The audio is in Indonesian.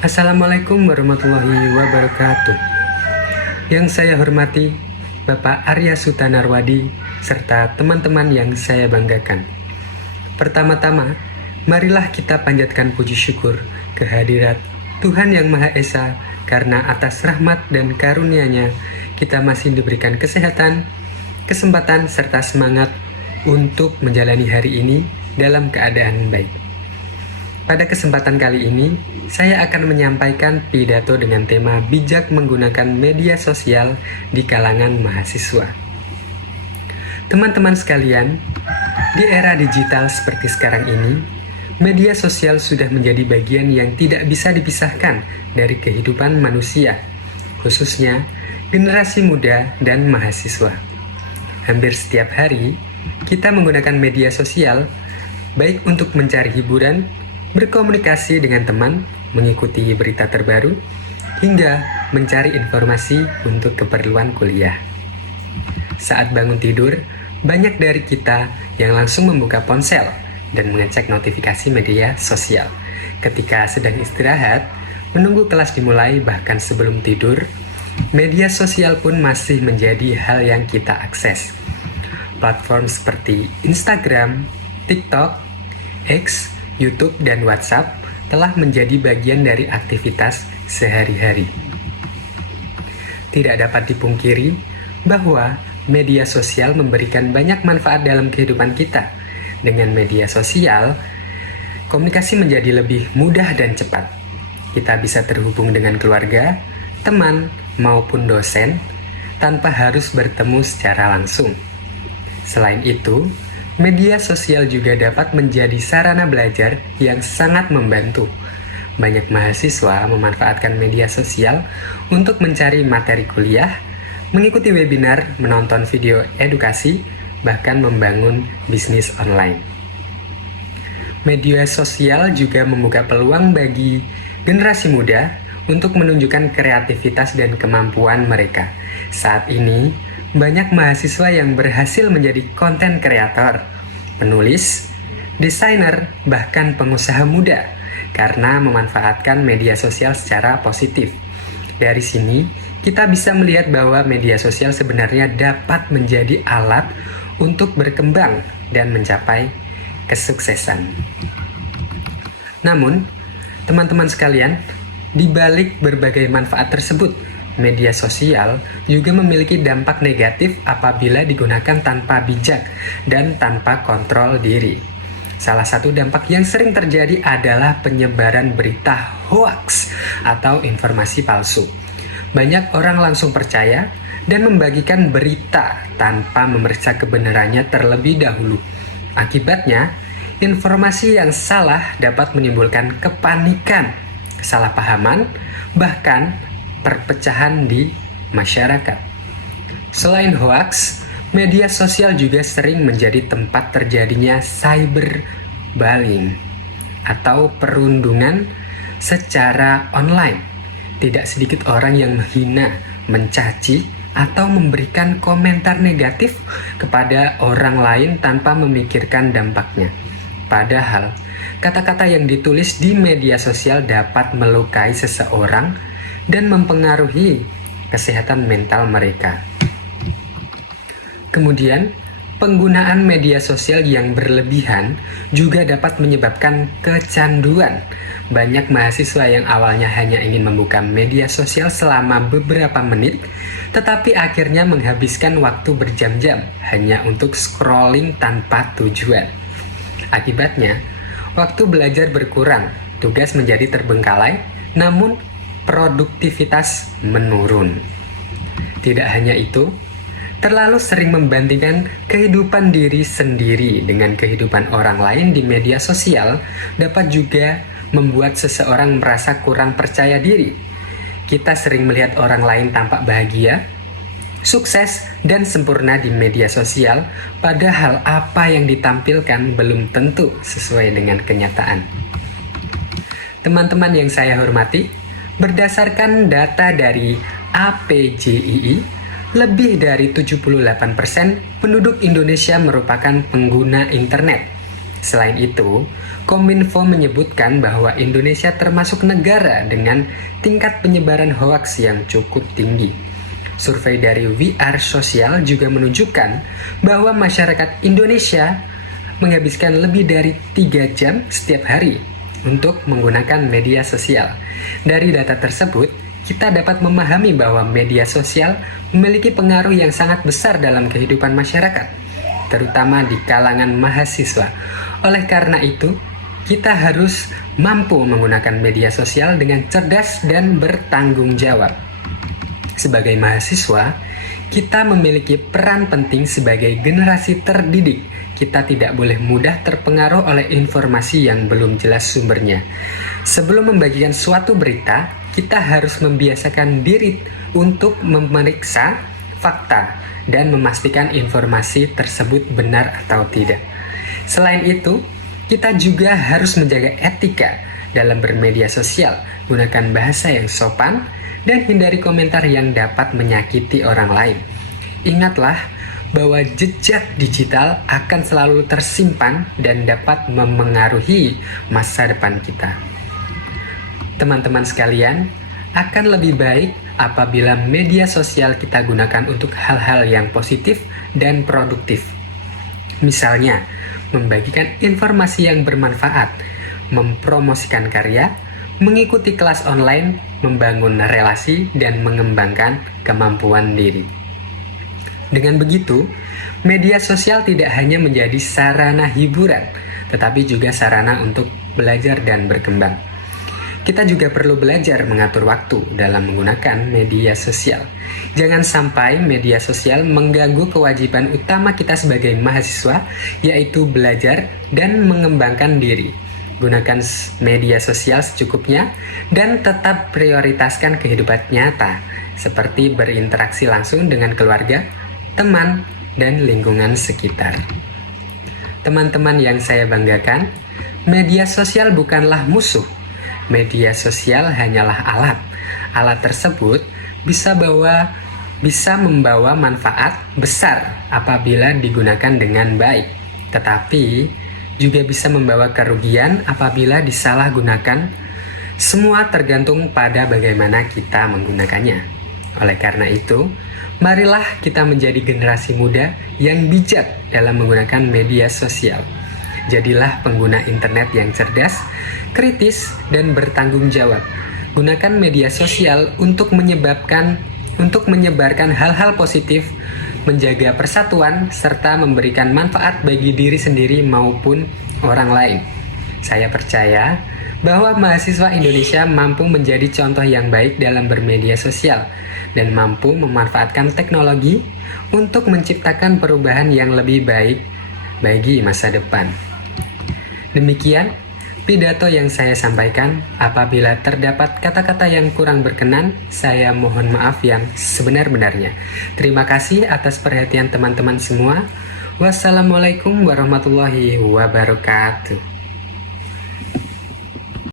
Assalamualaikum warahmatullahi wabarakatuh. Yang saya hormati Bapak Arya Sutanarwadi serta teman-teman yang saya banggakan. Pertama-tama, marilah kita panjatkan puji syukur kehadirat Tuhan Yang Maha Esa karena atas rahmat dan karunia-Nya kita masih diberikan kesehatan, kesempatan serta semangat untuk menjalani hari ini dalam keadaan baik. Pada kesempatan kali ini, saya akan menyampaikan pidato dengan tema bijak menggunakan media sosial di kalangan mahasiswa. Teman-teman sekalian, di era digital seperti sekarang ini, media sosial sudah menjadi bagian yang tidak bisa dipisahkan dari kehidupan manusia, khususnya generasi muda dan mahasiswa. Hampir setiap hari, kita menggunakan media sosial, baik untuk mencari hiburan, berkomunikasi dengan teman, mengikuti berita terbaru, hingga mencari informasi untuk keperluan kuliah. Saat bangun tidur, banyak dari kita yang langsung membuka ponsel dan mengecek notifikasi media sosial. Ketika sedang istirahat, menunggu kelas dimulai, bahkan sebelum tidur, media sosial pun masih menjadi hal yang kita akses. Platform seperti Instagram, TikTok, X, YouTube, dan WhatsApp telah menjadi bagian dari aktivitas sehari-hari. Tidak dapat dipungkiri bahwa media sosial memberikan banyak manfaat dalam kehidupan kita. Dengan media sosial, komunikasi menjadi lebih mudah dan cepat. Kita bisa terhubung dengan keluarga, teman, maupun dosen tanpa harus bertemu secara langsung. Selain itu, media sosial juga dapat menjadi sarana belajar yang sangat membantu. Banyak mahasiswa memanfaatkan media sosial untuk mencari materi kuliah, mengikuti webinar, menonton video edukasi, bahkan membangun bisnis online. Media sosial juga membuka peluang bagi generasi muda untuk menunjukkan kreativitas dan kemampuan mereka. Saat ini, banyak mahasiswa yang berhasil menjadi konten kreator, penulis, desainer, bahkan pengusaha muda karena memanfaatkan media sosial secara positif. Dari sini, kita bisa melihat bahwa media sosial sebenarnya dapat menjadi alat untuk berkembang dan mencapai kesuksesan. Namun, teman-teman sekalian, di balik berbagai manfaat tersebut, media sosial juga memiliki dampak negatif apabila digunakan tanpa bijak dan tanpa kontrol diri. Salah satu dampak yang sering terjadi adalah penyebaran berita hoaks atau informasi palsu. Banyak orang langsung percaya dan membagikan berita tanpa memeriksa kebenarannya terlebih dahulu. Akibatnya, informasi yang salah dapat menimbulkan kepanikan, kesalahpahaman, bahkan perpecahan di masyarakat. Selain hoaks, media sosial juga sering menjadi tempat terjadinya cyberbullying atau perundungan secara online. Tidak sedikit orang yang menghina, mencaci, atau memberikan komentar negatif kepada orang lain tanpa memikirkan dampaknya. Padahal, kata-kata yang ditulis di media sosial dapat melukai seseorang dan mempengaruhi kesehatan mental mereka. Kemudian, penggunaan media sosial yang berlebihan juga dapat menyebabkan kecanduan. Banyak mahasiswa yang awalnya hanya ingin membuka media sosial selama beberapa menit, tetapi akhirnya menghabiskan waktu berjam-jam hanya untuk scrolling tanpa tujuan. Akibatnya, waktu belajar berkurang, tugas menjadi terbengkalai, namun produktivitas menurun. Tidak hanya itu, terlalu sering membandingkan kehidupan diri sendiri dengan kehidupan orang lain di media sosial dapat juga membuat seseorang merasa kurang percaya diri. Kita sering melihat orang lain tampak bahagia, sukses, dan sempurna di media sosial, padahal apa yang ditampilkan belum tentu sesuai dengan kenyataan. Teman-teman yang saya hormati, berdasarkan data dari APJII, lebih dari 78% penduduk Indonesia merupakan pengguna internet. Selain itu, Kominfo menyebutkan bahwa Indonesia termasuk negara dengan tingkat penyebaran hoaks yang cukup tinggi. Survei dari VR Sosial juga menunjukkan bahwa masyarakat Indonesia menghabiskan lebih dari 3 jam setiap hari untuk menggunakan media sosial. Dari data tersebut, kita dapat memahami bahwa media sosial memiliki pengaruh yang sangat besar dalam kehidupan masyarakat, terutama di kalangan mahasiswa. Oleh karena itu, kita harus mampu menggunakan media sosial dengan cerdas dan bertanggung jawab. Sebagai mahasiswa, kita memiliki peran penting sebagai generasi terdidik. Kita tidak boleh mudah terpengaruh oleh informasi yang belum jelas sumbernya. Sebelum membagikan suatu berita, kita harus membiasakan diri untuk memeriksa fakta dan memastikan informasi tersebut benar atau tidak. Selain itu, kita juga harus menjaga etika dalam bermedia sosial, gunakan bahasa yang sopan, dan hindari komentar yang dapat menyakiti orang lain. Ingatlah bahwa jejak digital akan selalu tersimpan dan dapat memengaruhi masa depan kita. Teman-teman sekalian, akan lebih baik apabila media sosial kita gunakan untuk hal-hal yang positif dan produktif. Misalnya, membagikan informasi yang bermanfaat, mempromosikan karya, mengikuti kelas online, membangun relasi, dan mengembangkan kemampuan diri. Dengan begitu, media sosial tidak hanya menjadi sarana hiburan, tetapi juga sarana untuk belajar dan berkembang. Kita juga perlu belajar mengatur waktu dalam menggunakan media sosial. Jangan sampai media sosial mengganggu kewajiban utama kita sebagai mahasiswa, yaitu belajar dan mengembangkan diri. Gunakan media sosial secukupnya dan tetap prioritaskan kehidupan nyata, seperti berinteraksi langsung dengan keluarga, teman, dan lingkungan sekitar. Teman-teman yang saya banggakan, media sosial bukanlah musuh. Media sosial hanyalah alat. Alat tersebut bisa membawa manfaat besar apabila digunakan dengan baik, tetapi juga bisa membawa kerugian apabila disalahgunakan. Semua tergantung pada bagaimana kita menggunakannya. Oleh karena itu, marilah kita menjadi generasi muda yang bijak dalam menggunakan media sosial. Jadilah pengguna internet yang cerdas, kritis, dan bertanggung jawab. Gunakan media sosial untuk menyebarkan hal-hal positif, menjaga persatuan, serta memberikan manfaat bagi diri sendiri maupun orang lain. Saya percaya bahwa mahasiswa Indonesia mampu menjadi contoh yang baik dalam bermedia sosial dan mampu memanfaatkan teknologi untuk menciptakan perubahan yang lebih baik bagi masa depan. Demikian pidato yang saya sampaikan. Apabila terdapat kata-kata yang kurang berkenan, saya mohon maaf yang sebenar-benarnya. Terima kasih atas perhatian teman-teman semua. Wassalamualaikum warahmatullahi wabarakatuh.